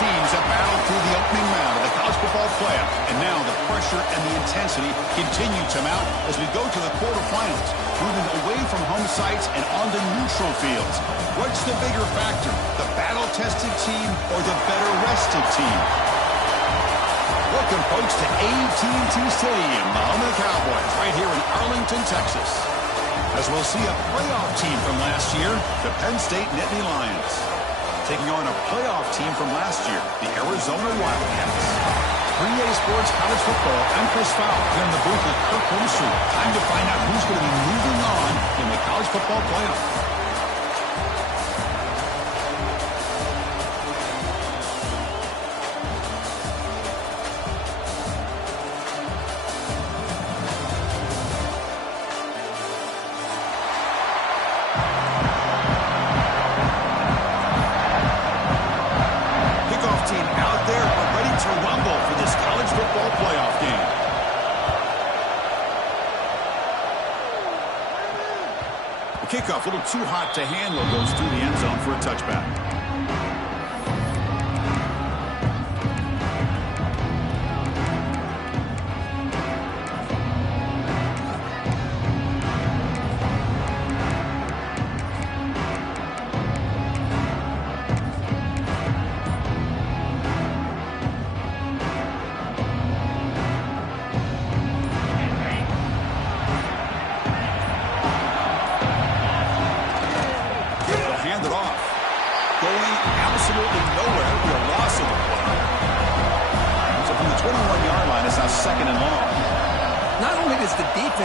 teams have battled through the opening round of the college football playoff, and now the pressure and the intensity continue to mount as we go to the quarterfinals, moving away from home sites and onto neutral fields. What's the bigger factor, the battle-tested team or the better-rested team? Welcome, folks, to AT&T Stadium, the home of the Cowboys, right here in Arlington, Texas. As we'll see a playoff team from last year, the Penn State Nittany Lions, taking on a playoff team from last year, the Arizona Wildcats. 3A Sports College Football, I'm Chris Fowler, here in the booth with Kirk Holmstrom. Time to find out who's going to be moving on in the college football playoff. Kickoff, a little too hot to handle, goes through the end zone for a touchback.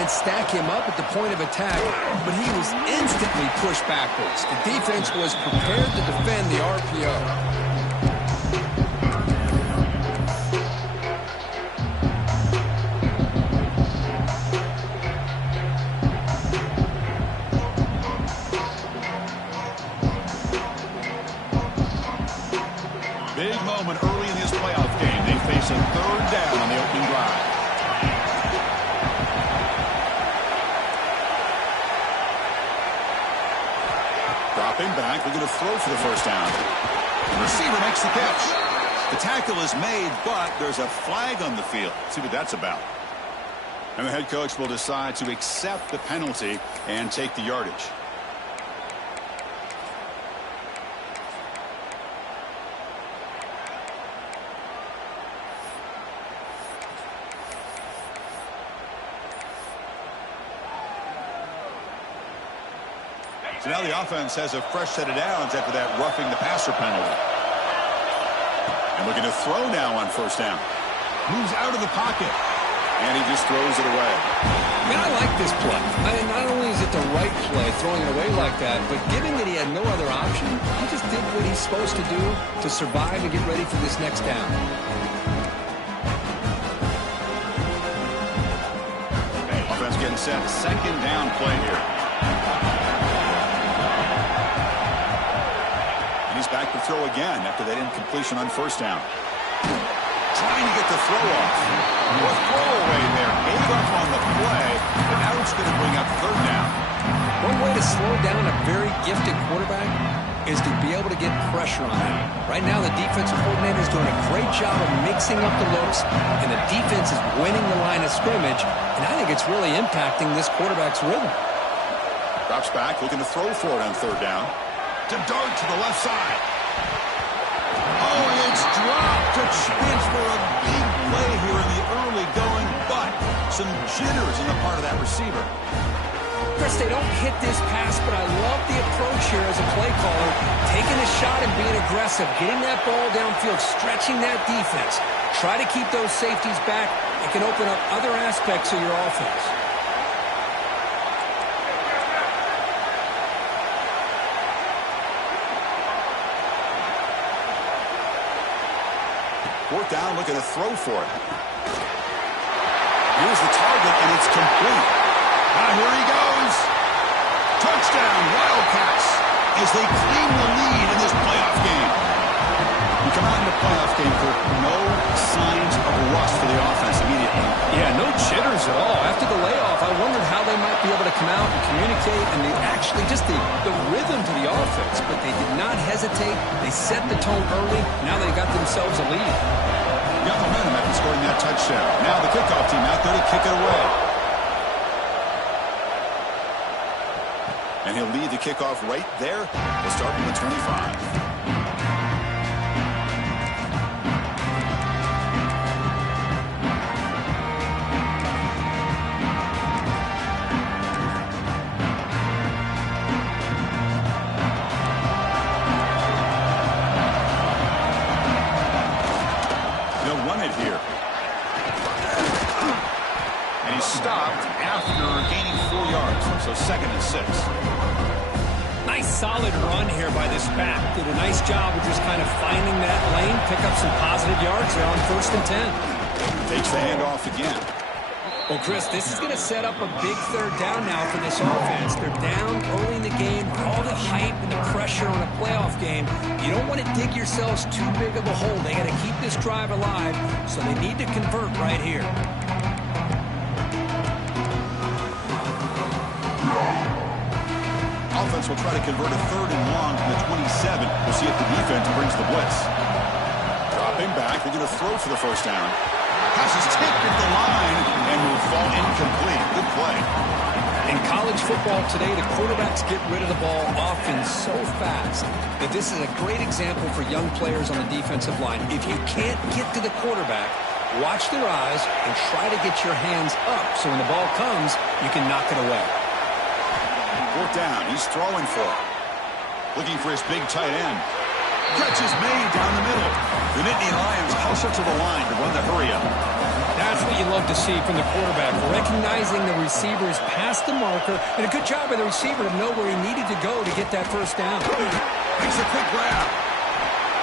Stack him up at the point of attack, but he was instantly pushed backwards. The defense was prepared to defend the RPO. Big moment early in this playoff game. They face a third down on the opening drive. Dropping back, looking to throw for the first down. The receiver makes the catch. The tackle is made, but there's a flag on the field. Let's see what that's about. And the head coach will decide to accept the penalty and take the yardage. So now the offense has a fresh set of downs after that roughing the passer penalty. And looking to throw now on first down. Moves out of the pocket. And he just throws it away. I mean, I like this play. Not only is it the right play, throwing it away like that, but given that he had no other option, he just did what he's supposed to do to survive and get ready for this next down. Offense getting set. Second down play here. He's back to throw again after that incompletion on first down. Trying to get the throw off. Or throwaway there. Gave up on the play, but now it's going to bring up third down. One way to slow down a very gifted quarterback is to be able to get pressure on him. Right now, the defensive coordinator is doing a great job of mixing up the looks, and the defense is winning the line of scrimmage, and I think it's really impacting this quarterback's rhythm. Drops back, looking to throw for it on third down. To dart to the left side. Oh, and it's dropped. A chance for a big play here in the early going, but some jitters on the part of that receiver. Chris, they don't hit this pass, but I love the approach here as a play caller. Taking a shot and being aggressive, getting that ball downfield, stretching that defense. Try to keep those safeties back. It can open up other aspects of your offense. Fourth down, looking to throw for it. Here's the target, and it's complete. Now here he goes. Touchdown, Wildcats, as they claim the lead in this playoff game. We come out in the playoff game for no signs of rust for the offense immediately. Yeah, no jitters at all. After the layoff, I wondered how they might be able to come out and communicate, and actually just the rhythm to the offense. But they did not hesitate. They set the tone early. Now they got themselves a lead. Got momentum after scoring that touchdown. Now the kickoff team out there to kick it away. And he'll lead the kickoff right there. We'll start from the 25. Here. And he's stopped after gaining 4 yards, so 2nd and 6. Nice solid run here by this back. Did a nice job of just kind of finding that lane, pick up some positive yards there on 1st and 10. Takes the handoff again. Well, Chris, this is going to set up a big 3rd down now for this offense. They're down early in the game. All the hype and the pressure on a playoff game. You don't want to dig yourselves too big of a hole. They got to keep this drive alive, so they need to convert right here. Offense will try to convert a 3rd and long from the 27. We'll see if the defense brings the blitz. Dropping back. They're going to throw for the 1st down. Pass is tipped at the line and will fall incomplete. Good play. In college football today, the quarterbacks get rid of the ball often so fast that this is a great example for young players on the defensive line. If you can't get to the quarterback, watch their eyes and try to get your hands up so when the ball comes, you can knock it away. 4th down. He's throwing for it. Looking for his big tight end. Catch is made down the middle. The Nittany Lions hustle to the line to run the hurry up. That's what you love to see from the quarterback. Recognizing the receivers past the marker, and a good job by the receiver to know where he needed to go to get that 1st down. Makes a quick grab.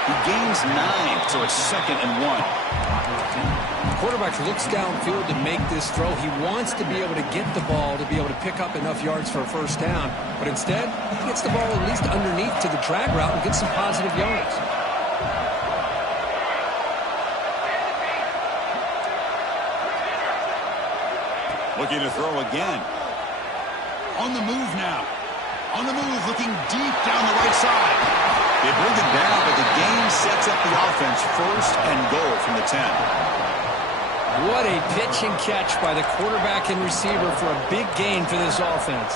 He gains 9, so it's 2nd and 1. Quarterback looks downfield to make this throw. He wants to be able to get the ball to be able to pick up enough yards for a 1st down. But instead, he gets the ball at least underneath to the drag route and gets some positive yards. Looking to throw again. On the move now. On the move, looking deep down the right side. They bring it down, but the game sets up the offense 1st and goal from the 10. What a pitch and catch by the quarterback and receiver for a big gain for this offense.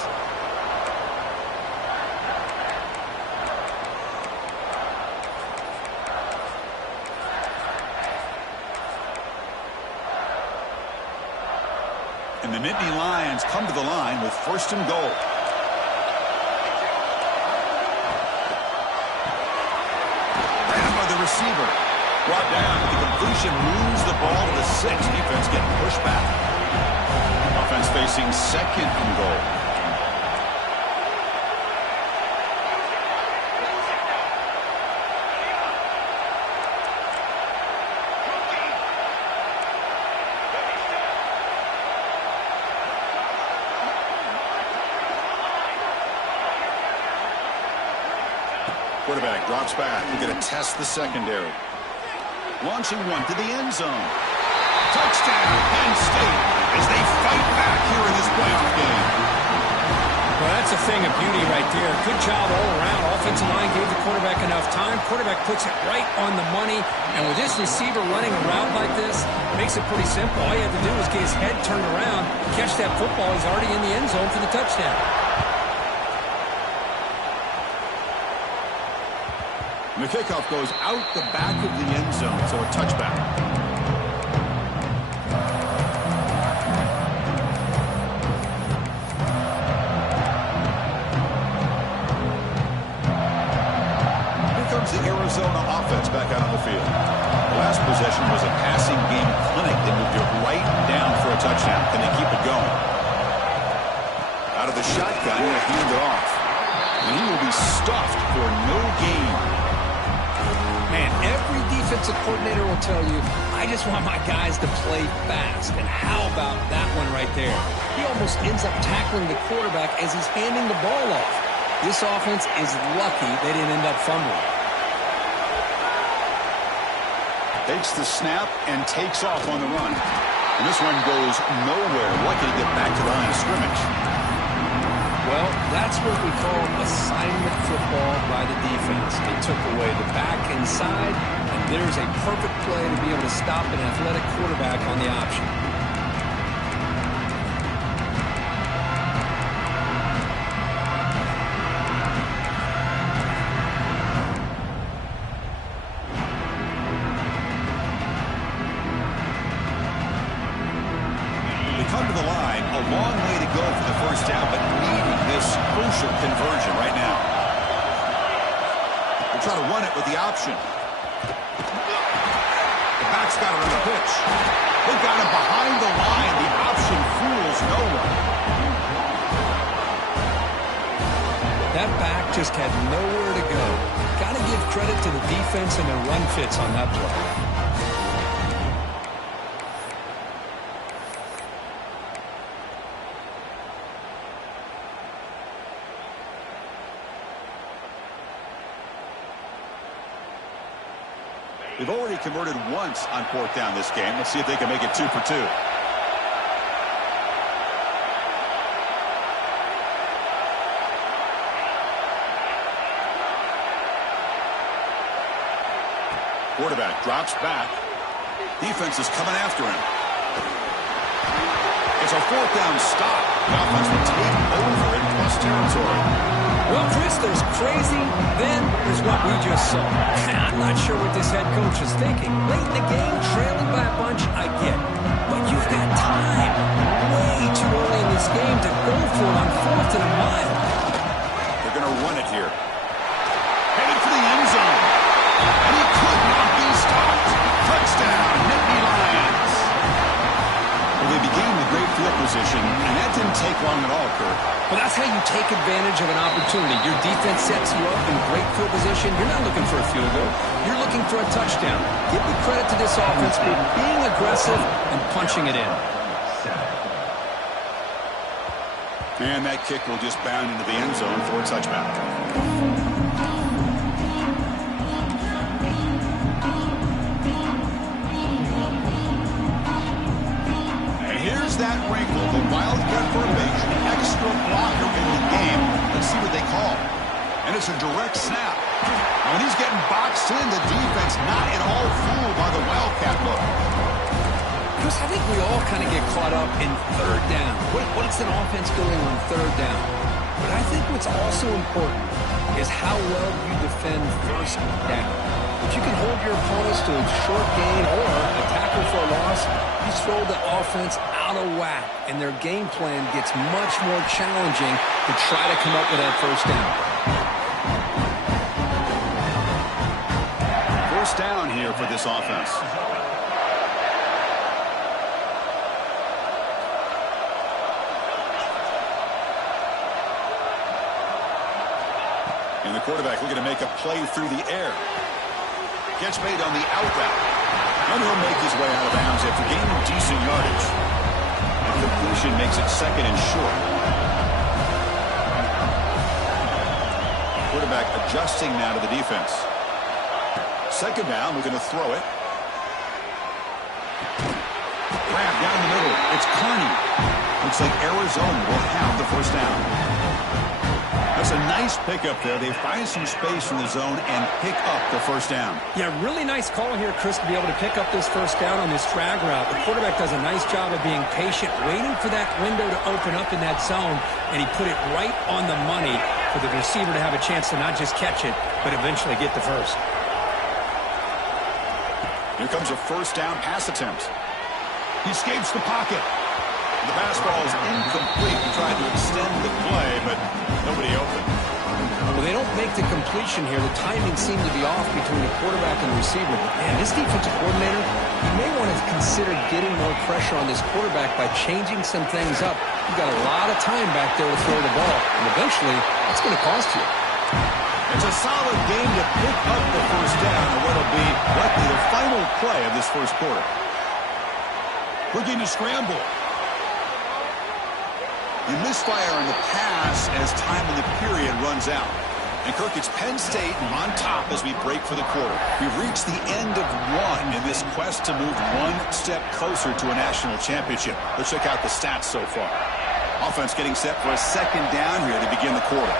And the Nittany Lions come to the line with 1st and goal. Ran by the receiver. Brought down, but the completion moves the ball to the 6. Defense getting pushed back. Offense facing 2nd and goal. Quarterback drops back. We're going to test the secondary. Launching one to the end zone. Touchdown, Penn State, as they fight back here in this playoff game. Well, that's a thing of beauty right there. Good job all around. Offensive line gave the quarterback enough time. Quarterback puts it right on the money. And with this receiver running a route like this, it makes it pretty simple. All you have to do is get his head turned around, catch that football. He's already in the end zone for the touchdown. And the kickoff goes out the back of the end zone, so a touchback. Here comes the Arizona offense back out on the field. The last possession was a passing game clinic. They moved it right down for a touchdown. Can they keep it going? Out of the shotgun, he'll hand it off. And he will be stuffed for no gain. Man, every defensive coordinator will tell you, I just want my guys to play fast. And how about that one right there? He almost ends up tackling the quarterback as he's handing the ball off. This offense is lucky they didn't end up fumbling. Takes the snap and takes off on the run. And this one goes nowhere. Lucky to get back to the line of scrimmage. That's what we call assignment football by the defense. They took away the back inside, and there's a perfect play to be able to stop an athletic quarterback on the option. Come to the line, a long way to go for the first down, but needing this crucial conversion right now. They'll try to run it with the option. The back's got it on the pitch. They got him behind the line. The option fools no one. That back just had nowhere to go. Got to give credit to the defense and their run fits on that play. They've already converted once on 4th down this game. Let's see if they can make it 2 for 2. Quarterback drops back. Defense is coming after him. It's a 4th down stop. The offense will take over in plus territory. Well, Chris, there's crazy, then there's what we just saw. I'm not sure what this head coach is thinking. Late in the game, trailing by a bunch, I get it. But you've got time, way too early in this game to go for it on 4th and a mile. They're going to run it here. Headed for the end zone. And he could not be stopped. Touchdown, Nittany Lions. Well, they began with great field position, and that didn't take long at all, Kurt. Well, that's how you take advantage of an opportunity. Your defense sets you up in great field position. You're not looking for a field goal. You're looking for a touchdown. Give the credit to this offense for being aggressive and punching it in. And that kick will just bound into the end zone for a touchback. Here's that wrinkle, the Wildcat formation, extra blocker in the game. Let's see what they call. And it's a direct snap. When he's getting boxed in, the defense not at all fooled by the Wildcat look. Chris, I think we all kind of get caught up in 3rd down. What's an offense doing on 3rd down? But I think what's also important is how well you defend 1st down. If you can hold your opponents to a short gain or a tackle for a loss, you throw the offense out of whack, and their game plan gets much more challenging to try to come up with that 1st down. 1st down here for this offense. And the quarterback looking to make a play through the air. Gets made on the out route. And he'll make his way out of bounds after gaining decent yardage. And completion makes it 2nd and short. Quarterback adjusting now to the defense. 2nd down, we're going to throw it. Grab down the middle. It's Carney. Looks like Arizona will have the 1st down. That's a nice pickup there. They find some space in the zone and pick up the 1st down. Yeah, really nice call here, Chris, to be able to pick up this 1st down on this drag route. The quarterback does a nice job of being patient, waiting for that window to open up in that zone, and he put it right on the money for the receiver to have a chance to not just catch it, but eventually get the 1st. Here comes a 1st down pass attempt. He escapes the pocket. The pass ball is incomplete. He tried to extend the play, but nobody open. Well, they don't make the completion here. The timing seemed to be off between the quarterback and the receiver. But, man, this defensive coordinator, he may want to consider getting more pressure on this quarterback by changing some things up. You've got a lot of time back there to throw the ball, and eventually it's going to cost you. It's a solid game to pick up the 1st down on what will be likely the final play of this 1st quarter. Looking to scramble. You misfire on the pass as time in the period runs out. And, Kirk, it's Penn State on top as we break for the quarter. We've reached the end of 1 in this quest to move 1 step closer to a national championship. Let's check out the stats so far. Offense getting set for a second down here to begin the quarter.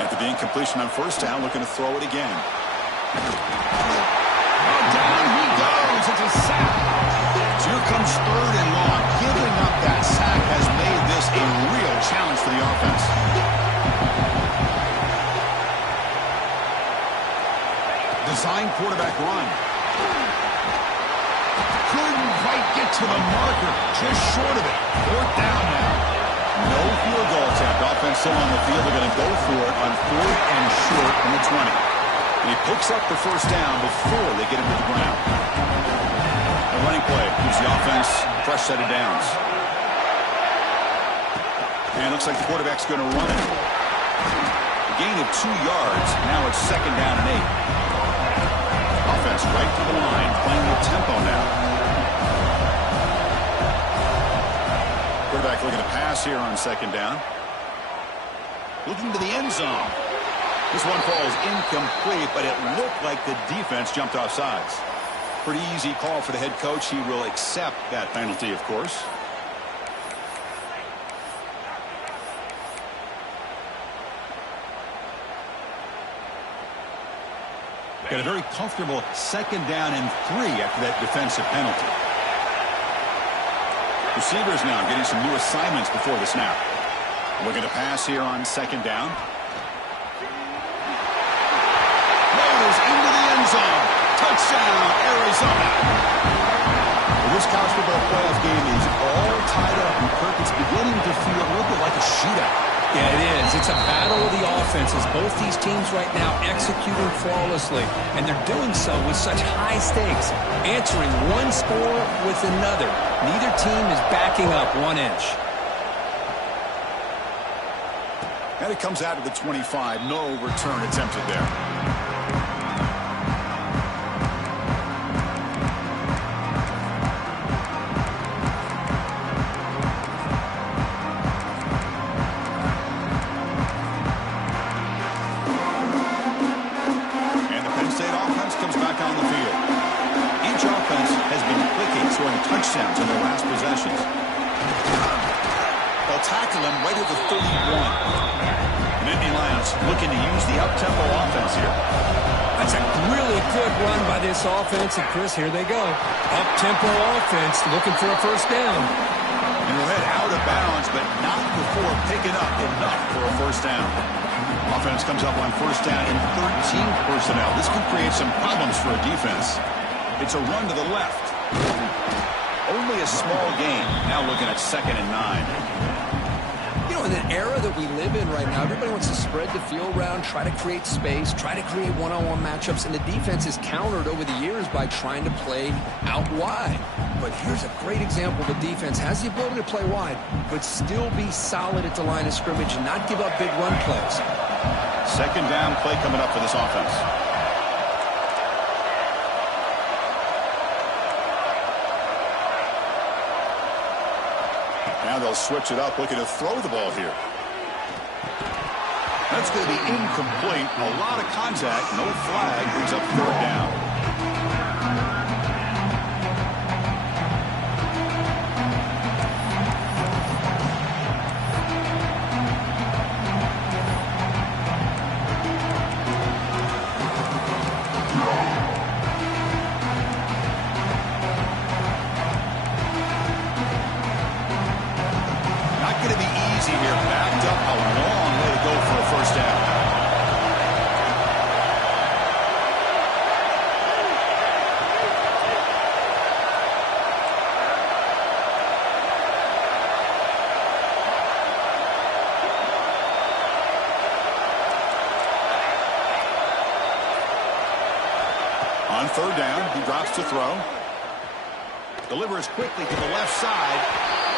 After the incompletion on first down, looking to throw it again. Down he goes. It's a sack. So here comes third and long. Giving up that sack has made this a real challenge for the offense. Design quarterback run. Couldn't quite get to the marker. Just short of it. Fourth down now. No field goal attempt. Offense still on the field. They're going to go for it on fourth and short from the 20. And he picks up the first down before they get him to the ground. The running play gives the offense a fresh set of downs. And it looks like the quarterback's going to run it. A gain of 2 yards. Now it's second down and 8. Offense right to the line, playing with tempo now. Quarterback looking to pass here on second down. Looking to the end zone. This one falls incomplete, but it looked like the defense jumped off sides. Pretty easy call for the head coach. He will accept that penalty, of course. Got a very comfortable second down and 3 after that defensive penalty. Receivers now getting some new assignments before the snap. Looking to pass here on second down. Rolls into the end zone. Touchdown, Arizona. Well, this college football playoff game is all tied up, and Kirk, it's beginning to feel a little bit like a shootout. Yeah, it is. It's a battle of the offenses. Both these teams right now executing flawlessly, and they're doing so with such high stakes, answering one score with another. Neither team is backing up 1 inch. And it comes out of the 25. No return attempted there. Touchdowns in their last possessions. They'll tackle him right at the 31. Nittany Lions looking to use the up-tempo offense here. That's a really good run by this offense. And, Chris, here they go. Up-tempo offense looking for a first down. And we'll head out of bounds, but not before picking up enough for a first down. Offense comes up on first down in 13 personnel. This could create some problems for a defense. It's a run to the left. Only a small gain. Now looking at second and 9. You know, in the era that we live in right now, everybody wants to spread the field around, try to create space, try to create one-on-one matchups, and the defense is countered over the years by trying to play out wide. But here's a great example. The defense has the ability to play wide, but still be solid at the line of scrimmage and not give up big run plays. Second down play coming up for this offense. Now they'll switch it up, looking to throw the ball here. That's going to be incomplete. A lot of contact, no flag, brings up third down. On third down, he drops to throw. Delivers quickly to the left side.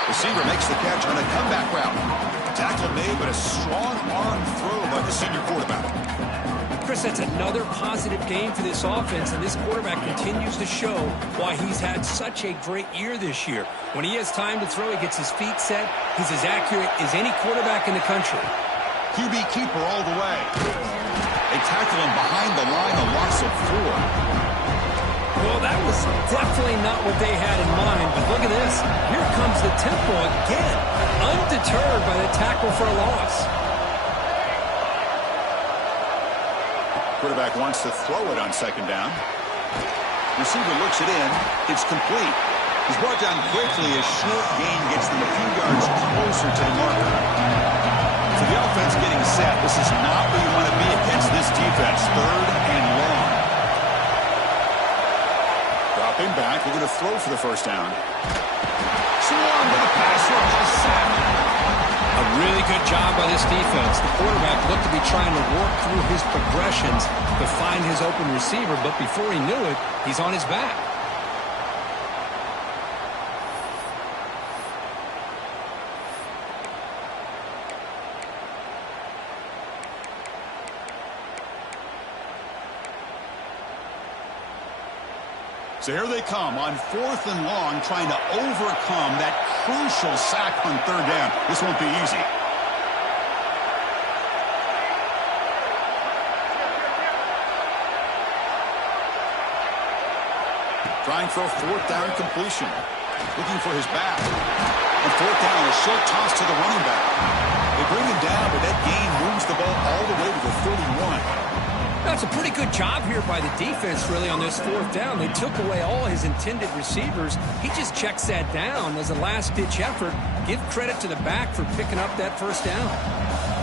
Receiver makes the catch on a comeback route. Tackle made, but a strong arm throw by the senior quarterback. Chris, that's another positive game for this offense, and this quarterback continues to show why he's had such a great year this year. When he has time to throw, he gets his feet set. He's as accurate as any quarterback in the country. QB keeper all the way. They tackle him behind the line, a loss of 4. Well, that was definitely not what they had in mind, but look at this. Here comes the tempo again, undeterred by the tackle for a loss. Quarterback wants to throw it on second down. Receiver looks it in. It's complete. He's brought down quickly. A short gain gets them a few yards closer to the marker. So the offense getting set. This is not where you want to be against this defense. Third and long. Dropping back. We're going to throw for the first down. Swung to the pass rush. A sack. A really good job by this defense. The quarterback looked to be trying to work through his progressions to find his open receiver, but before he knew it, he's on his back. So here they come on fourth and long, trying to overcome that crucial sack on third down. This won't be easy. Trying for a fourth down completion. Looking for his back. On fourth down, a short toss to the running back. They bring him down, but that gain moves the ball all the way to the 31. That's a pretty good job here by the defense, really, on this fourth down. They took away all his intended receivers. He just checks that down as a last-ditch effort. Give credit to the back for picking up that first down.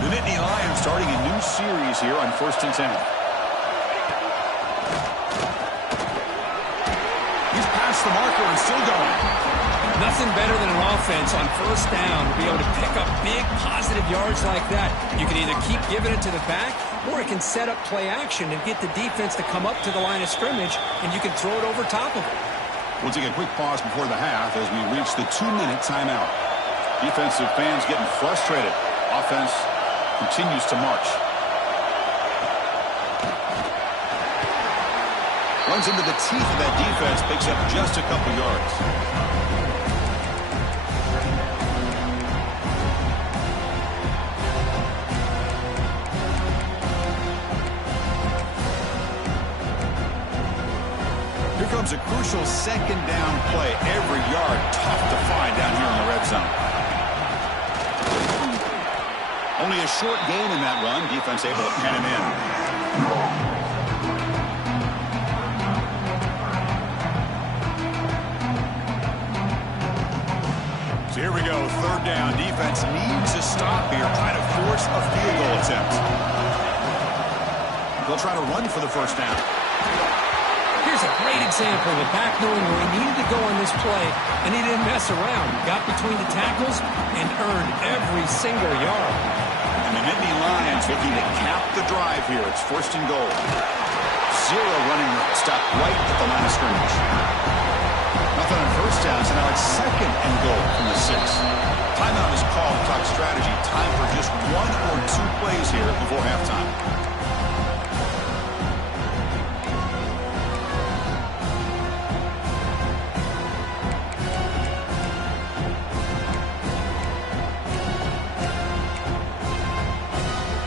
The Nittany Lions starting a new series here on 1st and 10. He's past the marker and still going. Nothing better than an offense on first down to be able to pick up big positive yards like that. You can either keep giving it to the back, or it can set up play action and get the defense to come up to the line of scrimmage, and you can throw it over top of it. We'll take a quick pause before the half as we reach the 2-minute timeout. Defensive fans getting frustrated. Offense continues to march. Runs into the teeth of that defense, picks up just a couple yards. Here comes a crucial second down play. Every yard tough to find down here in the red zone. Only a short gain in that run. Defense able to pen him in. So here we go. Third down. Defense needs a stop here. Trying to force a field goal attempt. They'll try to run for the first down. Here's a great example of the back knowing where he needed to go on this play, and he didn't mess around. He got between the tackles and earned every single yard. And the Nittany Lions looking to cap the drive here. It's 1st and goal. Zero running room. Stop right at the line of scrimmage. Nothing on first down, so now it's 2nd and goal from the 6. Timeout is called. Talk strategy. Time for just 1 or 2 plays here before halftime.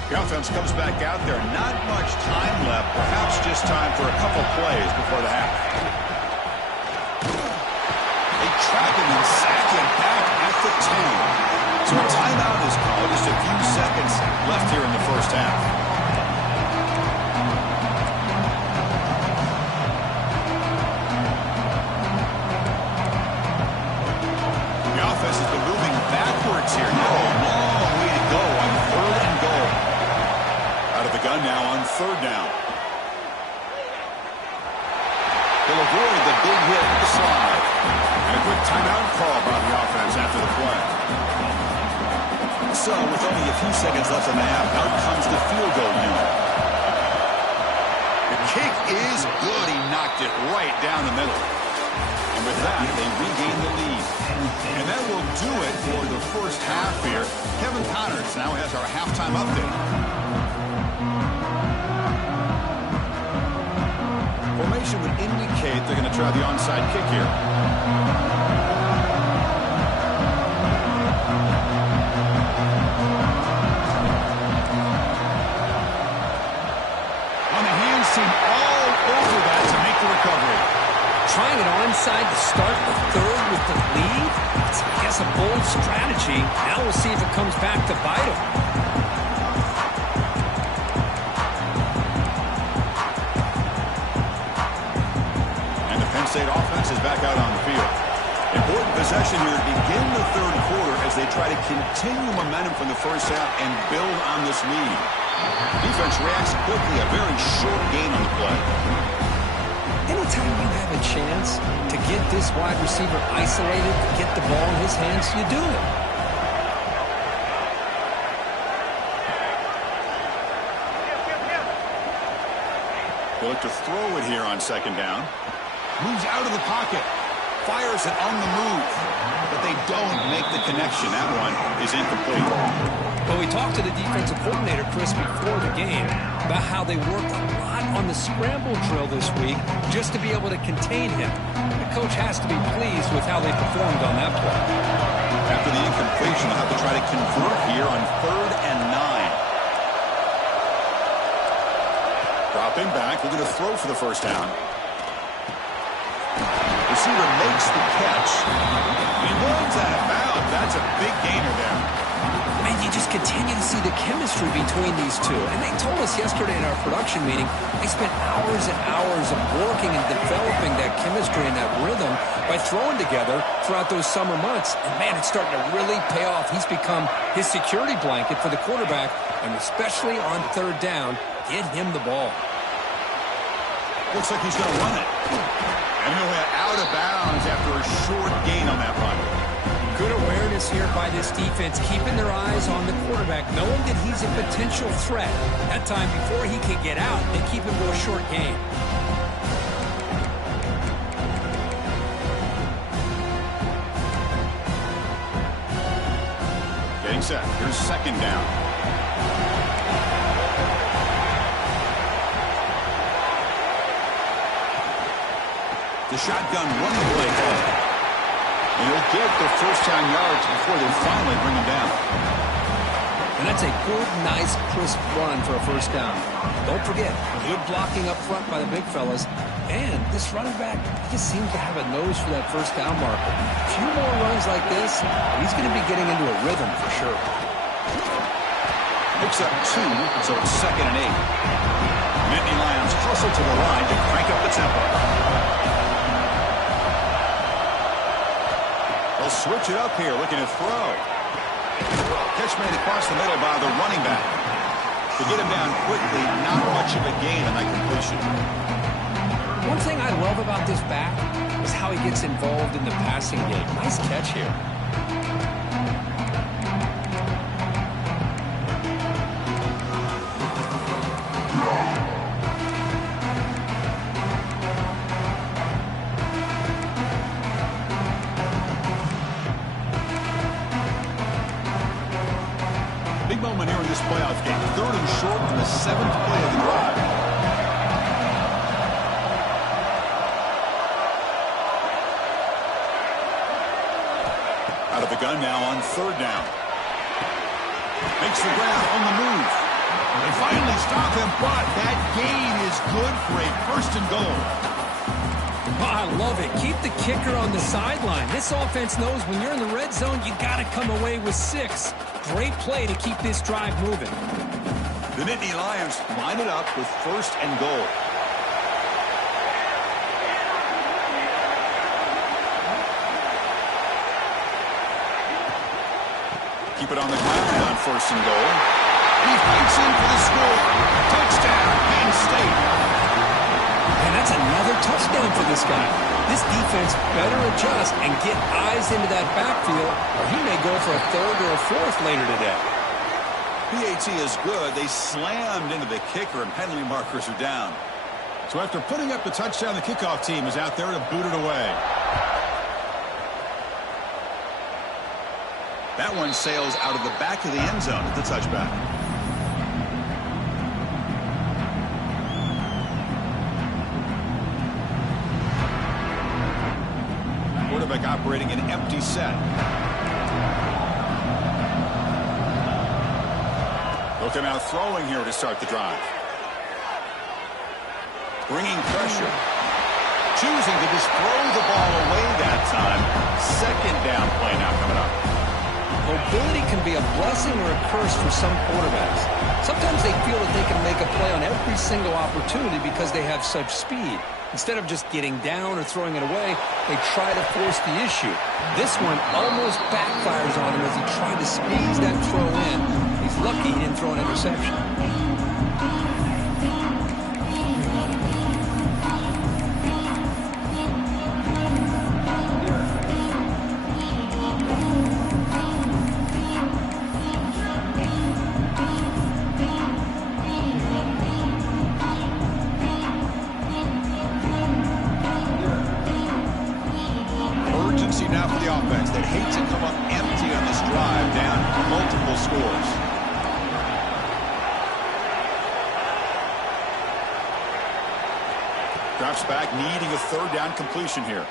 The offense comes back out there. Not much time left. Perhaps just time for a couple plays before the half. They trap him and sack him back at the 10. So a timeout is called. Just a few seconds left here in the first half. The offense has been moving backwards here. Now a long way to go on 3rd and goal. Out of the gun now on 3rd down. They'll avoid the big hit with the slide. And a quick timeout call by the offense after the play. So with only a few seconds left in the half, out comes the field goal unit. The kick is good. He knocked it right down the middle. And with that, they regain the lead. And that will do it for the first half here. Kevin Connors now has our halftime update. Formation would indicate they're going to try the onside kick here. On the hands team all over that to make the recovery. decide to start the third with the lead? It's, I guess, a bold strategy. Now we'll see if it comes back to bite him. And the Penn State offense is back out on the field. Important possession here to begin the third quarter as they try to continue momentum from the first half and build on this lead. Defense reacts quickly, a very short gain on the play. Anytime you have a chance to get this wide receiver isolated, to get the ball in his hands, you do it. They look to throw it here on second down. Moves out of the pocket. Fires it on the move. But they don't make the connection. That one is incomplete. Well, we talked to the defensive coordinator, Chris, before the game about how they worked a lot on the scramble drill this week just to be able to contain him. The coach has to be pleased with how they performed on that play. After the incompletion, they'll have to try to convert here on 3rd and 9. Dropping back, looking to throw for the first down. Receiver makes the catch. He runs out of bounds. That's a big gainer there. Man, you just continue to see the chemistry between these two. And they told us yesterday in our production meeting, they spent hours and hours of working and developing that chemistry and that rhythm by throwing together throughout those summer months. And, man, it's starting to really pay off. He's become his security blanket for the quarterback, and especially on 3rd down, get him the ball. Looks like he's going to run it. And he'll get out of bounds after a short gain on that run. Good awareness here by this defense, keeping their eyes on the quarterback, knowing that he's a potential threat. That time, before he can get out, they keep him to a short gain. Getting set. Here's second down. The shotgun running play call. And he'll get the first-down yards before they finally bring him down. And that's a good, nice, crisp run for a first down. Don't forget, good blocking up front by the big fellas. And this running back, he just seems to have a nose for that first down marker. A few more runs like this, he's going to be getting into a rhythm for sure. Picks up 2, so it's 2nd and 8. Nittany Lions hustle to the line to crank up the tempo. They'll switch it up here, looking to throw. Catch made across the middle by the running back. To get him down quickly, not much of a gain on that completion. One thing I love about this back is how he gets involved in the passing game. Nice catch here. Big moment here in this playoff game. 3rd and short on the 7th play of the drive. Out of the gun now on 3rd down. Makes the ground on the move. They finally stop him, but that gain is good for a 1st and goal. Oh, I love it. Keep the kicker on the sideline. This offense knows when you're in the red zone, you got to come away with 6. Great play to keep this drive moving. The Nittany Lions line it up with 1st and goal. Keep it on the ground on 1st and goal. He fights in for the score. Touchdown, Penn State. And that's another touchdown for this guy. This defense better adjust and get eyes into that backfield, or he may go for a 3rd or a 4th later today. PAT is good. They slammed into the kicker, and penalty markers are down. So after putting up the touchdown, the kickoff team is out there to boot it away. That one sails out of the back of the end zone at the touchback. Quarterback operating an empty set. They'll come out throwing here to start the drive. Bringing pressure. choosing to just throw the ball away that time. Second down play now coming up. Mobility can be a blessing or a curse for some quarterbacks. Sometimes they feel that they can make a play on every single opportunity because they have such speed. Instead of just getting down or throwing it away, they try to force the issue. This one almost backfires on him as he tried to squeeze that throw in. He's lucky he didn't throw an interception. Now for the offense that hate to come up empty on this drive, down multiple scores. Drops back, needing a third down completion here.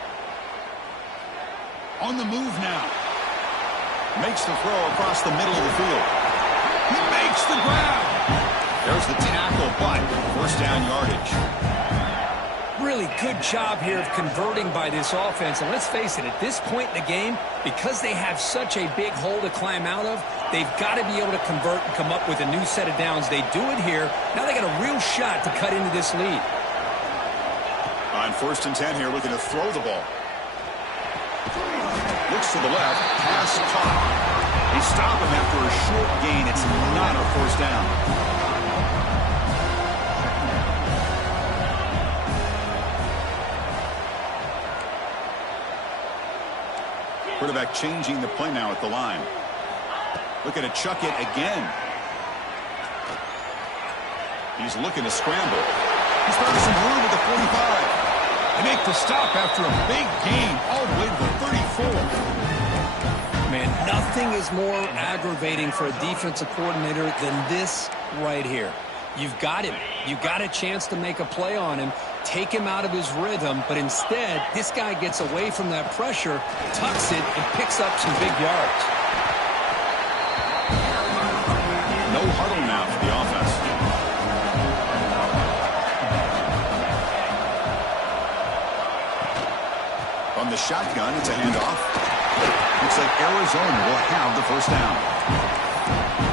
On the move now. Makes the throw across the middle of the field. He makes the grab. There's the tackle, but first down yardage. Really good job here of converting by this offense. And let's face it, at this point in the game, because they have such a big hole to climb out of, they've got to be able to convert and come up with a new set of downs. They do it here. Now they got a real shot to cut into this lead. On 1st and 10 here, looking to throw the ball. Looks to the left, pass caught. They stop him after a short gain. It's not a first down. Quarterback changing the play now at the line. Looking to chuck it again. He's looking to scramble. He's found some room at the 45. They make the stop after a big gain all the way to the 34. Man, nothing is more aggravating for a defensive coordinator than this right here. You've got him. You've got a chance to make a play on him, take him out of his rhythm, but instead, this guy gets away from that pressure, tucks it, and picks up some big yards. No huddle now for the offense. From the shotgun, it's a handoff. Looks like Arizona will have the first down.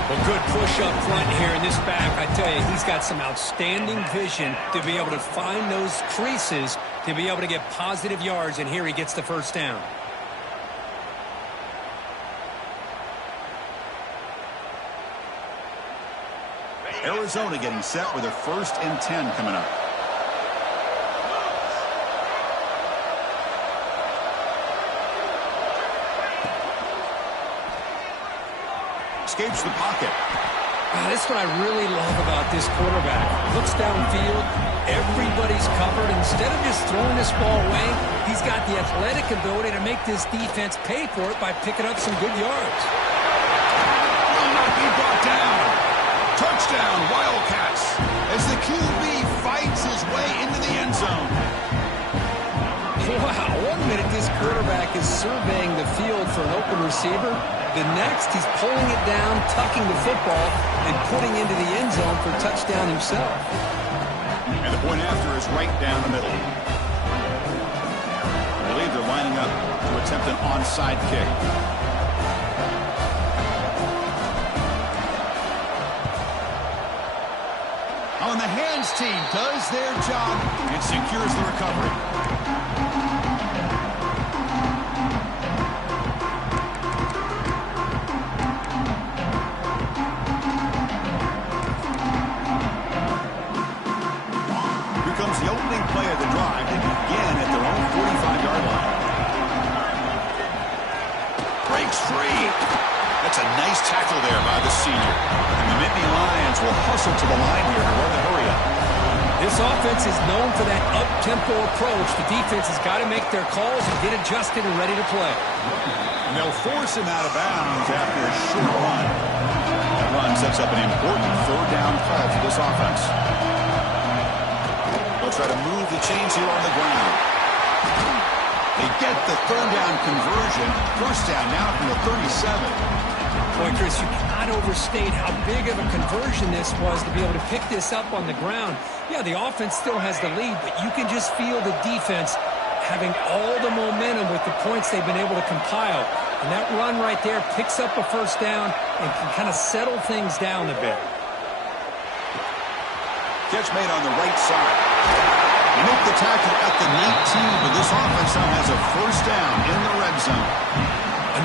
Well, good push up front here in this back. I tell you, he's got some outstanding vision to be able to find those creases, to be able to get positive yards, and here he gets the first down. Arizona getting set with a 1st and 10 coming up. Escapes the pocket. That's what I really love about this quarterback. Looks downfield, everybody's covered. Instead of just throwing this ball away, he's got the athletic ability to make this defense pay for it by picking up some good yards. Will not be brought down. Touchdown, Wildcats, as the QB fights his way into the end zone. Wow, 1 minute this quarterback is surveying the field for an open receiver. The next, he's pulling it down, tucking the football, and putting into the end zone for a touchdown himself. And the point after is right down the middle. I believe they're lining up to attempt an onside kick. On the hands team does their job and secures the recovery. The opening play of the drive, they begin at their own 45-yard line. Breaks free. That's a nice tackle there by the senior. And the Nittany Lions will hustle to the line here to run the hurry up. This offense is known for that up-tempo approach. The defense has got to make their calls and get adjusted and ready to play. And they'll force him out of bounds after a short run. That run sets up an important 3rd down call for this offense. Try to move the chains here on the ground. They get the 3rd down conversion. First down now from the 37. Boy, Chris, you cannot overstate how big of a conversion this was to be able to pick this up on the ground. Yeah, the offense still has the lead, but you can just feel the defense having all the momentum with the points they've been able to compile. And that run right there picks up a first down and can kind of settle things down a bit. Catch made on the right side. He made the tackle at the 19, but this offense now has a first down in the red zone.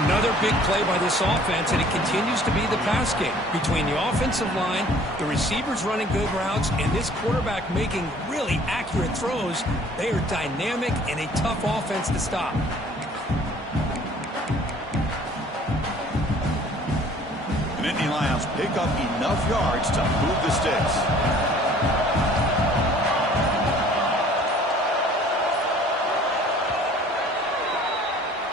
Another big play by this offense, and it continues to be the pass game. Between the offensive line, the receivers running good routes, and this quarterback making really accurate throws, they are dynamic and a tough offense to stop. The Nittany Lions pick up enough yards to move the sticks.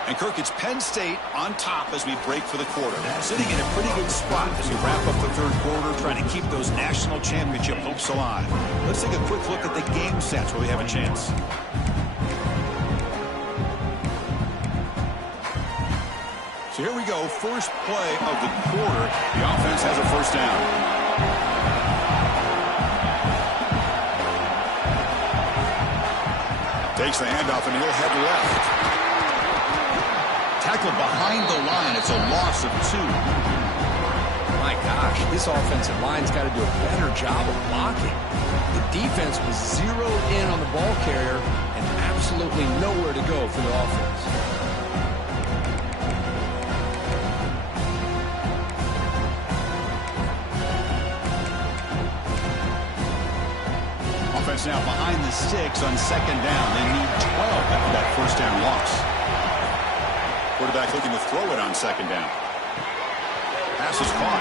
And Kirk, it's Penn State on top as we break for the quarter. Sitting in a pretty good spot as we wrap up the third quarter, trying to keep those national championship hopes alive. Let's take a quick look at the game sets where we have a chance. So here we go, first play of the quarter. The offense has a first down. Takes the handoff and he'll head left. Tackle behind the line. It's a loss of 2. My gosh, this offensive line's got to do a better job of blocking. The defense was zeroed in on the ball carrier and absolutely nowhere to go for the offense. Offense now behind the sticks on second down. They need 12 after that first down loss. Quarterback looking to throw it on second down. Pass is caught.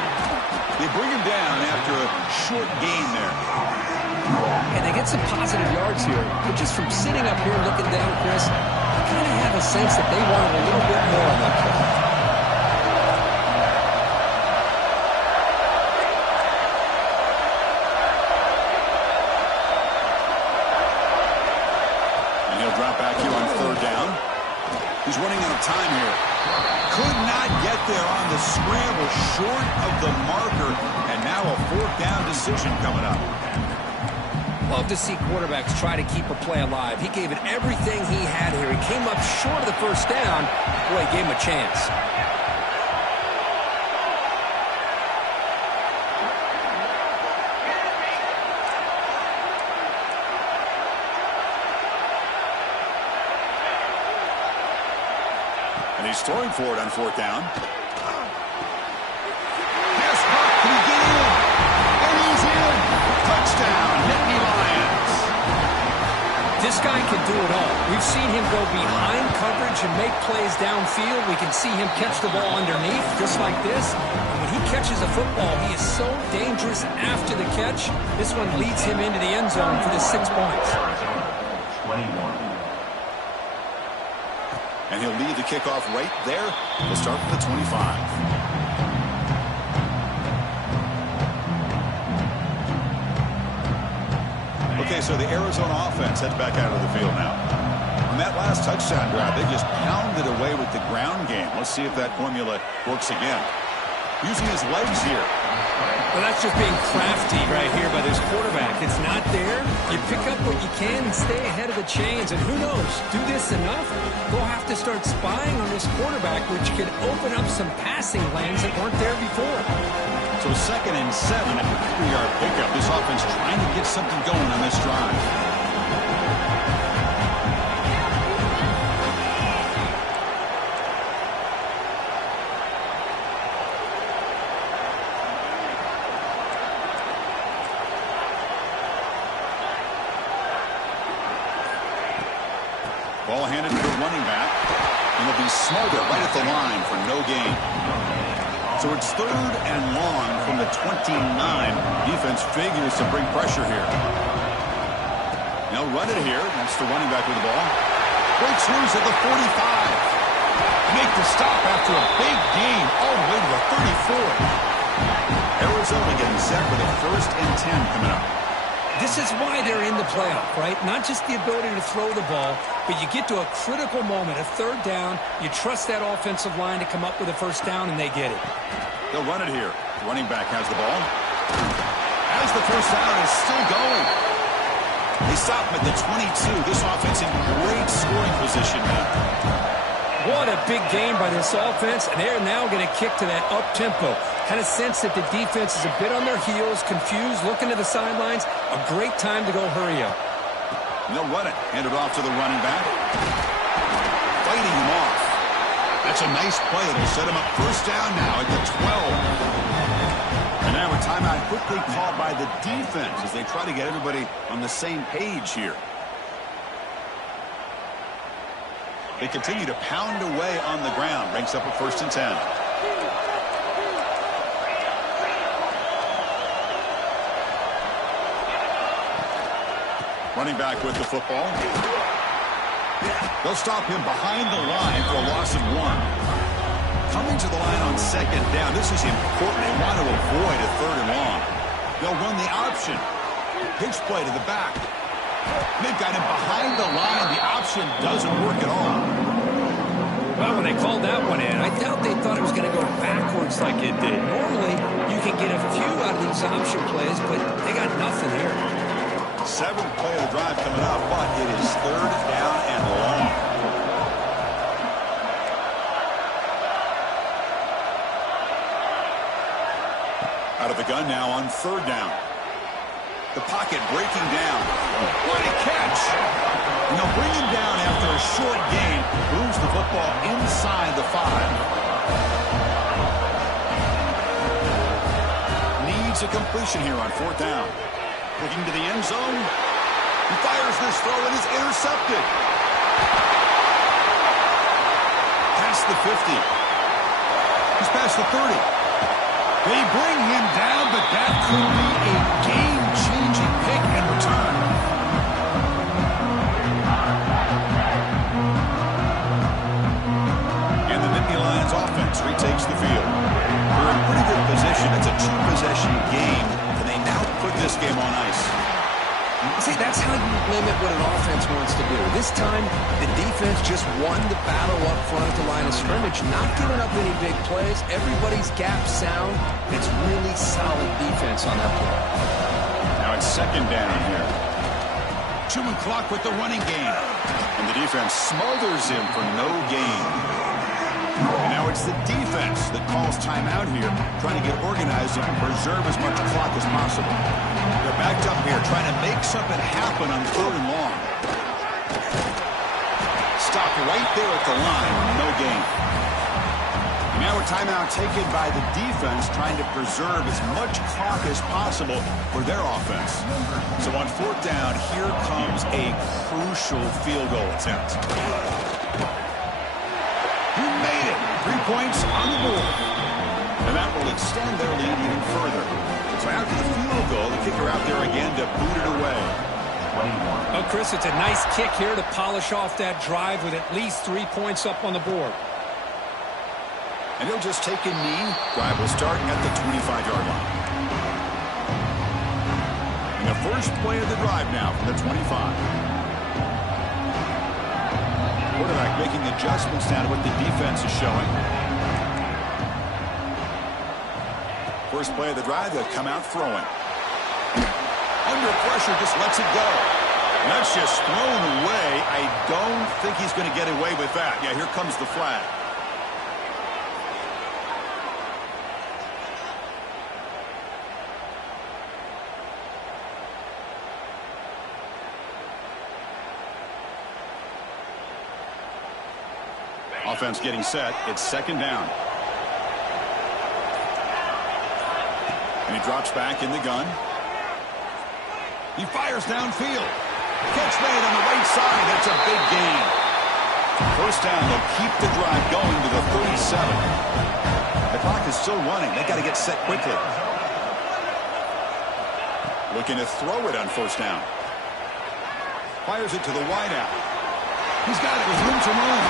They bring him down after a short gain there. And they get some positive yards here. But just from sitting up here looking down, Chris, I kind of have a sense that they wanted a little bit more on that play. And he'll drop back here on third down. He's running out of time here. Could not get there on the scramble, short of the marker, and now a fourth down decision coming up. Love to see quarterbacks try to keep a play alive. He gave it everything he had here. He came up short of the first down. Boy, he gave him a chance. And he's throwing for it on fourth down. Pass caught. Can he get in? And he's in. Touchdown, Nittany Lions. This guy can do it all. We've seen him go behind coverage and make plays downfield. We can see him catch the ball underneath, just like this. And when he catches a football, he is so dangerous after the catch. This one leads him into the end zone for the 6 points. 21. And he'll lead the kickoff right there. We'll start from the 25. Okay, so the Arizona offense heads back out of the field now. On that last touchdown drive, they just pounded away with the ground game. Let's see if that formula works again. Using his legs here. Well, that's just being crafty right here by this quarterback. It's not there. You pick up what you can and stay ahead of the chains. And who knows, do this enough, we'll have to start spying on this quarterback, which could open up some passing lanes that weren't there before. So 2nd and 7 at the 3-yard pickup. This offense trying to get something going on this drive. Ball handed to the running back. And it'll be Smolder right at the line for no gain. So it's 3rd and long from the 29. Defense figures to bring pressure here. They'll run it here. That's the running back with the ball. Breaks loose at the 45. Make the stop after a big gain all the way to the 34. Arizona getting set with a 1st and 10 coming up. This is why they're in the playoff, right? Not just the ability to throw the ball, but you get to a critical moment, a third down, you trust that offensive line to come up with a first down, and they get it. They'll run it here. The running back has the ball. As the first down is still going. They stop him at the 22. This offense in great scoring position now. What a big game by this offense, and they're now going to kick to that up-tempo. Kind of sense that the defense is a bit on their heels, confused, looking to the sidelines. A great time to go hurry up. And they'll run it. Hand it off to the running back. Fighting him off. That's a nice play. It'll set him up first down now at the 12. And now a timeout quickly called by the defense as they try to get everybody on the same page here. They continue to pound away on the ground. Ranks up at 1st and 10. Running back with the football. They'll stop him behind the line for a loss of 1. Coming to the line on 2nd down. This is important. They want to avoid a 3rd and long. They'll run the option. Pitch play to the back. They've got him behind the line. The option doesn't work at all. Well, when they called that one in, I doubt they thought it was going to go backwards like it did. Normally, you can get a few out of these option plays, but they got nothing here. 7th play of the drive coming up, but it is 3rd down and long. Out of the gun now on 3rd down. The pocket breaking down. What a catch! And they'll bring him down after a short gain. Moves the football inside the 5. Needs a completion here on 4th down. Looking to the end zone. He fires this throw and is intercepted. Past the 50. He's past the 30. They bring him down, but that could be a game-changing pick and return. And the Nittany Lions offense retakes the field. They're in pretty good position. It's a 2-possession game, and they now put this game on ice. See, that's how you limit what an offense wants to do. This time, the defense just won the battle up front at the line of scrimmage, not giving up any big plays. Everybody's gap sound. It's really solid defense on that play. Now it's 2nd down here. Chewing clock with the running game. And the defense smothers him for no gain. And now it's the defense that calls timeout here, trying to get organized and preserve as much clock as possible. They're backed up here, trying to make something happen on 3rd and long. Stopped right there at the line, no gain. And now a timeout taken by the defense, trying to preserve as much clock as possible for their offense. So on 4th down, here comes a crucial field goal attempt. He made it. 3 points on the board. And that will extend their lead even further. So after the field goal, the kicker out there again to boot it away. Oh, Chris, it's a nice kick here to polish off that drive with at least 3 points up on the board. And he'll just take a knee. Drive will start at the 25-yard line. And the first play of the drive now from the 25. Quarterback making adjustments now to what the defense is showing. First play of the drive, they'll come out throwing. Under pressure, just lets it go. And that's just thrown away. I don't think he's going to get away with that. Yeah, here comes the flag. Offense getting set. It's 2nd down. And he drops back in the gun. He fires downfield. Catch made on the right side. That's a big gain. First down. They'll keep the drive going to the 37. The clock is still running. They got to get set quickly. Looking to throw it on 1st down. Fires it to the wideout. He's got it with room to run.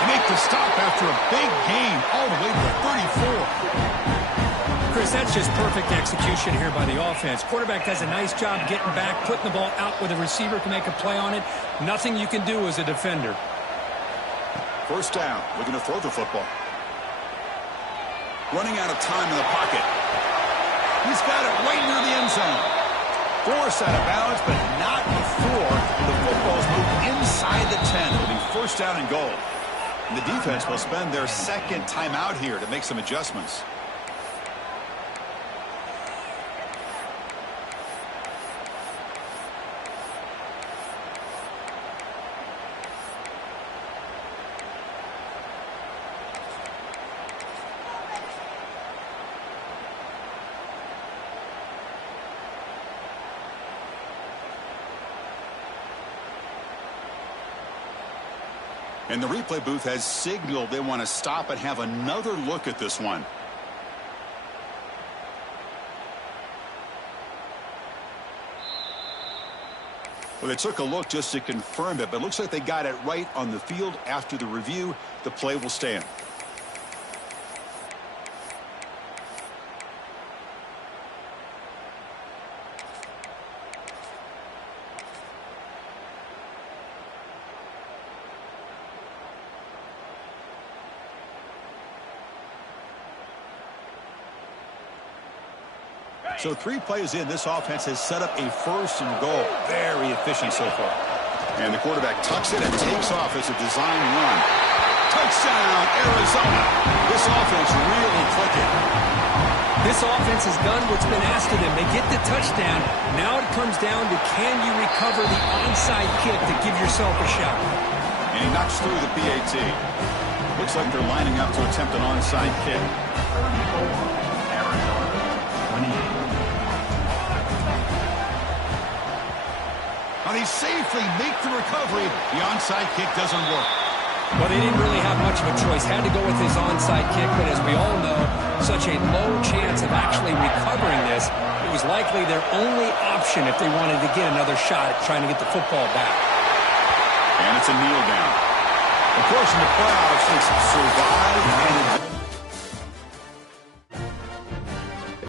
They make the stop after a big gain all the way to the 34. Chris, Chris, that's just perfect execution here by the offense. Quarterback does a nice job getting back, putting the ball out where the receiver can make a play on it. Nothing you can do as a defender. First down, looking to throw the football. Running out of time in the pocket. He's got it right near the end zone. Forced out of bounds, but not before the football's moved inside the 10. It'll be first down and goal. And the defense will spend their second timeout here to make some adjustments. And the replay booth has signaled they want to stop and have another look at this one. Well, they took a look just to confirm it, but it looks like they got it right on the field. After the review, the play will stand. So 3 plays in, this offense has set up a first and goal. Very efficient so far. And the quarterback tucks it and takes off as a design run. Touchdown, Arizona. This offense really clicking. This offense has done what's been asked of them. They get the touchdown. Now it comes down to, can you recover the onside kick to give yourself a shot? And he knocks through the PAT. Looks like they're lining up to attempt an onside kick. Arizona, 28. Now they safely make the recovery. The onside kick doesn't work. Well, they didn't really have much of a choice. Had to go with his onside kick, but as we all know, such a low chance of actually recovering this. It was likely their only option if they wanted to get another shot at trying to get the football back. And it's a kneel down. Of course, in the playoffs, it's survive and